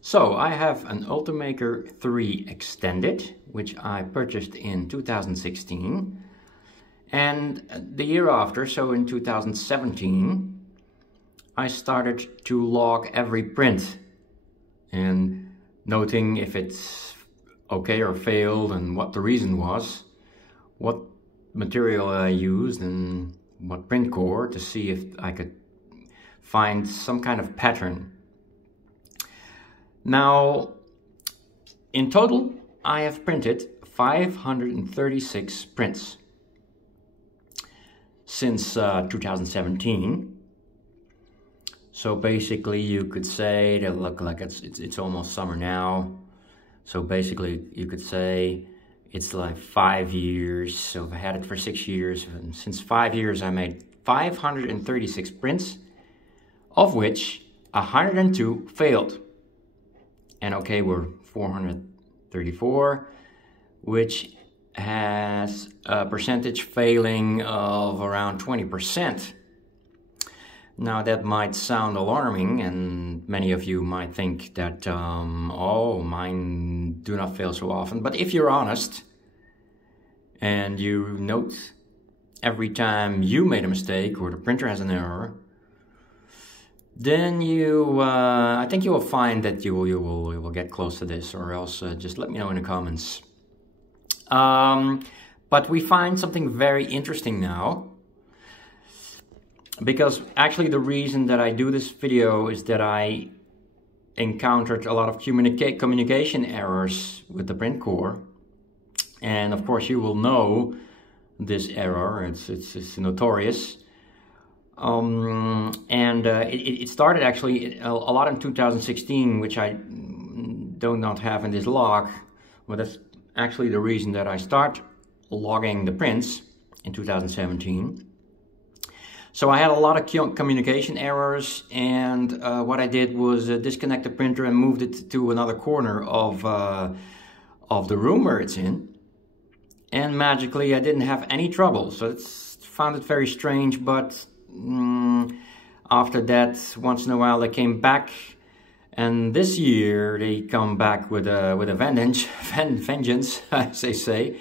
So I have an Ultimaker 3 Extended, which I purchased in 2016. And the year after, so in 2017, I started to log every print and noting if it's okay or failed and what the reason was, what material I used and what print core, to see if I could find some kind of pattern. Now, in total, I have printed 536 prints since 2017. So basically, you could say that look like it's almost summer now. So basically, you could say it's like 5 years. So if I had it for 6 years, and since 5 years, I made 536 prints, of which 102 failed. And okay, we're 434, which has a percentage failing of around 20%. Now that might sound alarming, and many of you might think that, oh, mine do not fail so often. But if you're honest, and you note every time you made a mistake or the printer has an error, then I think you will find that you will get close to this, or else just let me know in the comments. But we find something very interesting now, because actually the reason that I do this video is that I encountered a lot of communication errors with the print core, and of course you will know this error. It's notorious. It started actually a lot in 2016, which I do not have in this log. Well, that's actually the reason that I start logging the prints in 2017. So I had a lot of communication errors, and what I did was disconnect the printer and moved it to another corner of the room where it's in. And magically I didn't have any trouble. So found it very strange, but after that, once in a while they came back, and this year they come back with a vengeance, as they say.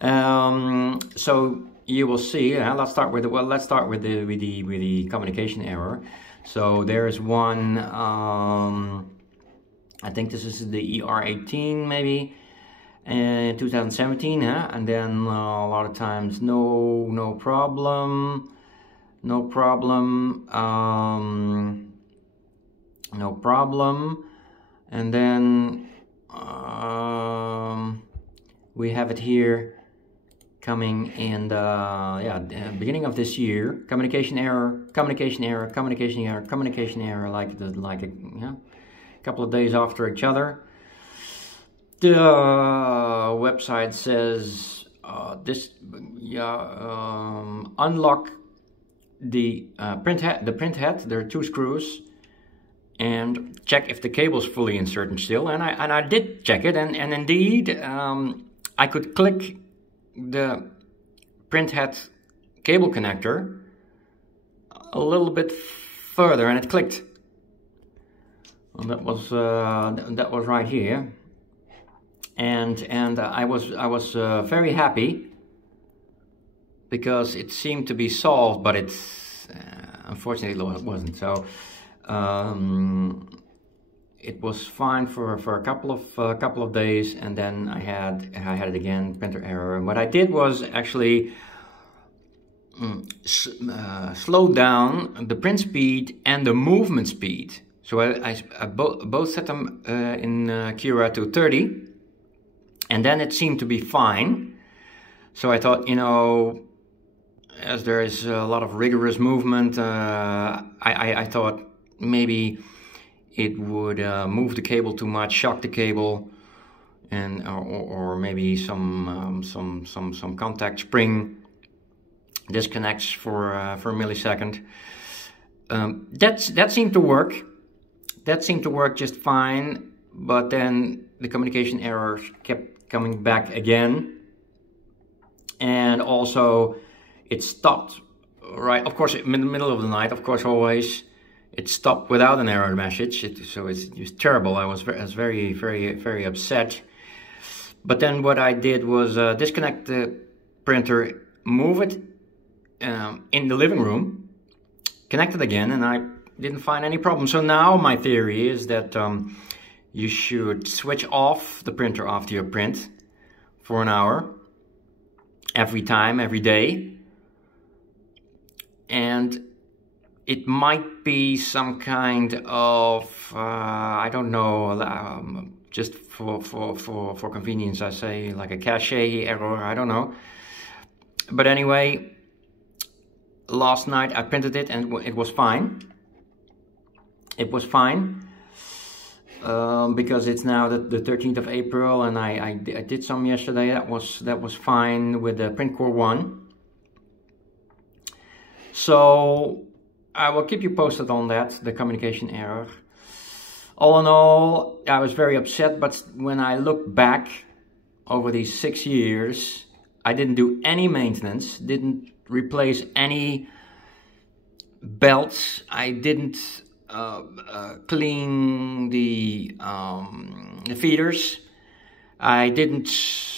So you will see. Let's start with the communication error. So there is one. I think this is the ER18 maybe. In 2017, and then a lot of times no problem, and then we have it here coming in the beginning of this year. Communication error, like a couple of days after each other. The website says unlock the print head. There are 2 screws, and check if the cable's fully inserted still. And I did check it, and indeed I could click the print head cable connector a little bit further, and it clicked. Well, that was right here. And I was very happy, because it seemed to be solved, but it's unfortunately it wasn't. So it was fine for a couple of days, and then I had it again, printer error. And what I did was actually slow down the print speed and the movement speed. So I both set them in Cura to 30. And then it seemed to be fine. So I thought, as there is a lot of rigorous movement, I thought maybe it would move the cable too much, shock the cable, and or maybe some contact spring disconnects for a millisecond. That seemed to work. That seemed to work just fine. But then the communication errors kept coming back again, and also it stopped right, of course, in the middle of the night, of course, always. it stopped without an error message. So it was terrible. I was very upset. But then what I did was disconnect the printer, move it in the living room, connect it again, and I didn't find any problem. So now my theory is that you should switch off the printer after your print for an hour every day, and it might be some kind of I don't know, just for convenience I say like a cache error, I don't know. But anyway, last night I printed it and it was fine. It was fine because it's now the 13th of April, and I did some yesterday. That was fine with the Print Core 1. So I will keep you posted on that, the communication error. All in all, I was very upset, but when I look back over these 6 years, I didn't do any maintenance, didn't replace any belts, I didn't clean the feeders. I didn't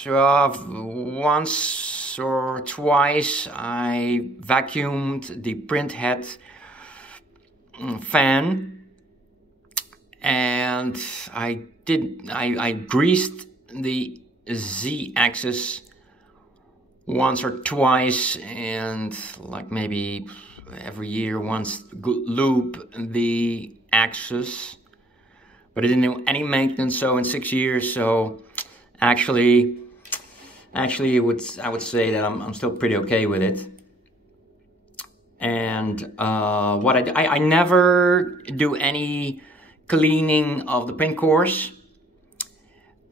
once or twice I vacuumed the print head fan, and I greased the Z-axis once or twice, and like maybe every year once loop the axis, but I didn't do any maintenance. So in 6 years, so actually I would say that I'm still pretty okay with it. And what I never do any cleaning of the print cores.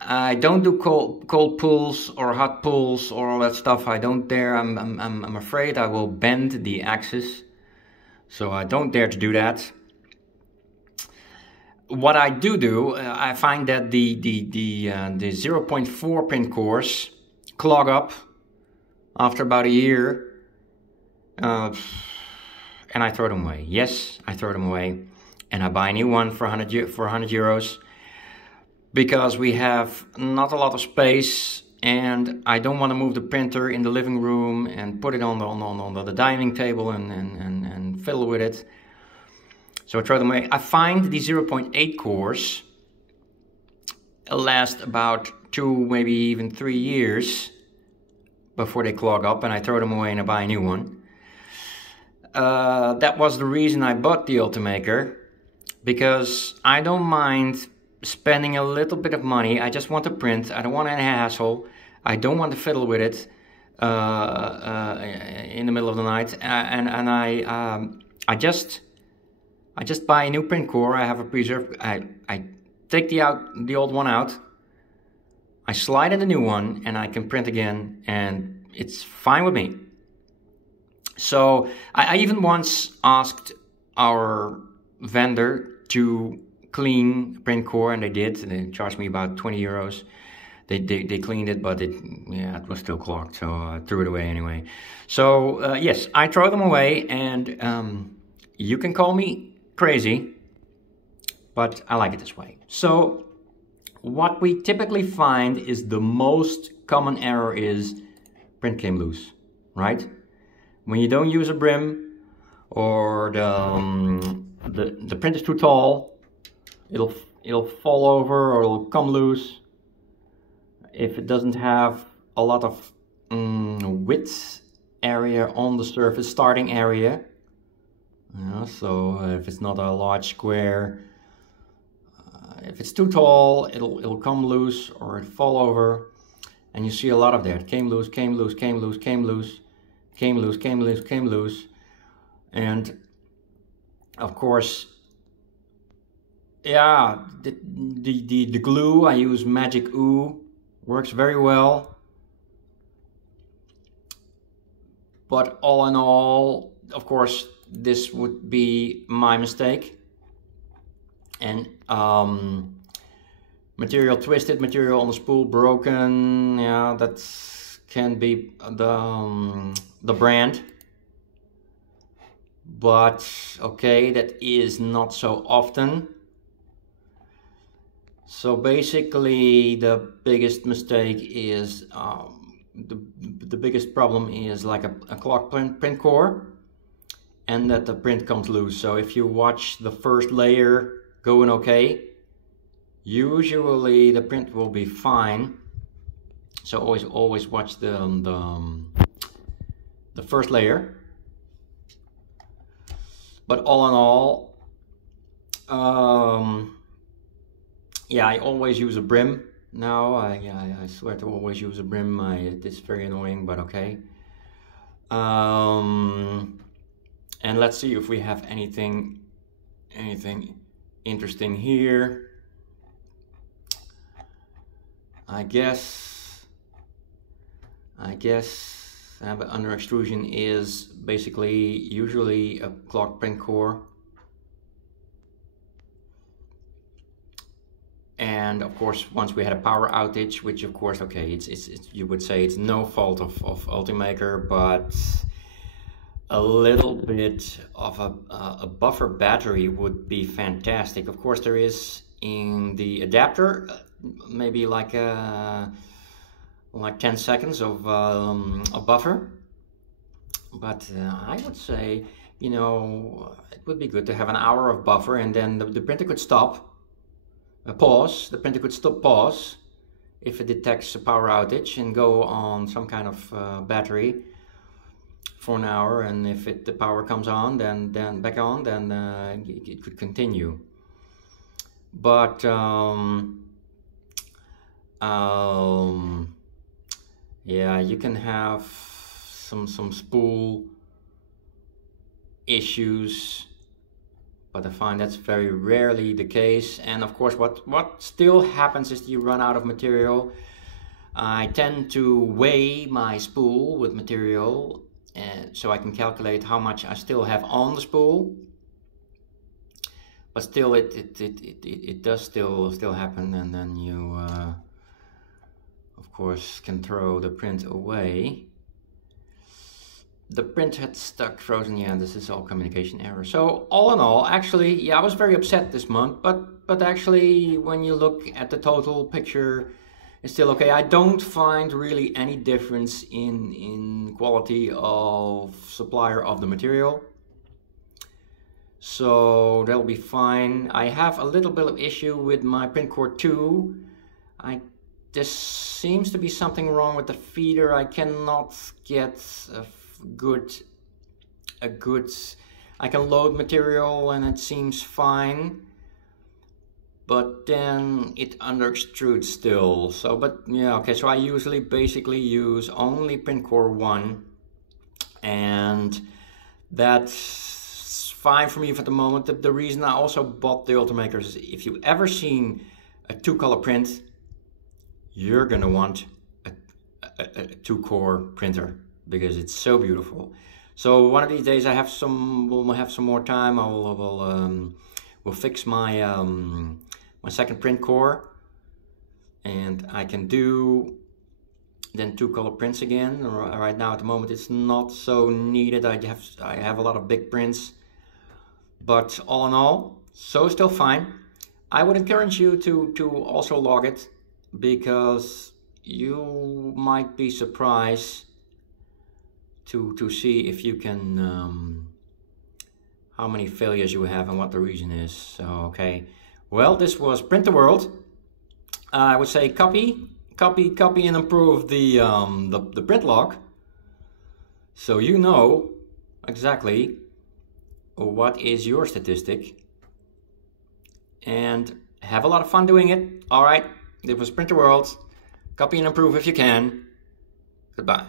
I don't do cold pulls or hot pulls or all that stuff. I don't dare. I'm afraid I will bend the axis, so I don't dare to do that. What I do, I find that the 0.4 print cores clog up after about a year, and I throw them away. Yes, I throw them away, and I buy a new one for 100 euros. Because we have not a lot of space, and I don't want to move the printer in the living room and put it on the dining table and fiddle with it. So I throw them away. I find the 0.8 cores last about 2, maybe even 3 years before they clog up, and I throw them away and I buy a new one. That was the reason I bought the Ultimaker, because I don't mind spending a little bit of money. I just want to print. I don't want any hassle. I don't want to fiddle with it in the middle of the night. And I just buy a new print core. I have a preserve. I take the old one out. I slide in the new one, and I can print again, and it's fine with me. So I even once asked our vendor to clean print core, and they did. They charged me about 20 euros. They cleaned it, but it was still clogged, so I threw it away anyway. So yes, I throw them away, and you can call me crazy, but I like it this way. So what we typically find is the most common error is print came loose, right? When you don't use a brim, or the print is too tall, it'll fall over or it'll come loose. If it doesn't have a lot of width area on the surface, starting area. So if it's not a large square, if it's too tall, it'll come loose or it fall over, and you see a lot of that. Came loose, came loose, came loose, came loose, came loose, came loose, came loose, and of course. Yeah, the glue, I use Magic Oo, works very well. But all in all, of course, this would be my mistake. And material twisted, material on the spool broken. Yeah, that can be the brand. but okay, that is not so often. So basically the biggest mistake is, the biggest problem is like a clock print core, and that the print comes loose. So if you watch the first layer going okay, usually the print will be fine. So always watch the first layer. But all in all, yeah, I always use a brim now. I swear to always use a brim. It's very annoying, but okay. And let's see if we have anything interesting here. I guess under extrusion is basically usually a clock print core. And of course, once we had a power outage, which of course, okay, it's you would say it's no fault of Ultimaker, but a little bit of a buffer battery would be fantastic. Of course, there is in the adapter maybe like 10 seconds of buffer, but I would say, you know, it would be good to have an hour of buffer, and then the printer could stop. Pause. The printer could stop, pause if it detects a power outage, and go on some kind of battery for an hour. And if the power comes on, then back on, then it could continue. But yeah, you can have some spool issues, but I find that's very rarely the case. And of course, what still happens is you run out of material. I tend to weigh my spool with material, so I can calculate how much I still have on the spool. But still, it does still happen, and then you, of course, can throw the print away. The print had stuck frozen. Yeah, this is all communication error. So all in all, actually, yeah, I was very upset this month, but actually, when you look at the total picture, it's still okay. I don't find really any difference in quality of supplier of the material. So that'll be fine. I have a little bit of issue with my print core 2. There seems to be something wrong with the feeder. I cannot get a good, I can load material and it seems fine, but then it under extrudes still. So, but yeah, okay, so I usually basically use only print core 1, and that's fine for me for the moment. The reason I also bought the Ultimaker is, if you've ever seen a 2-color print, you're gonna want a 2-core printer, because it's so beautiful. So one of these days we'll have some more time. We'll fix my my second print core, and I can do then 2-color prints again. Right now at the moment it's not so needed. I have a lot of big prints, but all in all, so still fine. I would encourage you to also log it, because you might be surprised to see if you can, how many failures you have and what the reason is. So, okay. Well, this was Print the World. I would say copy and improve the print log, so you know exactly what is your statistic, and have a lot of fun doing it. All right. This was Print the World. Copy and improve if you can. Goodbye.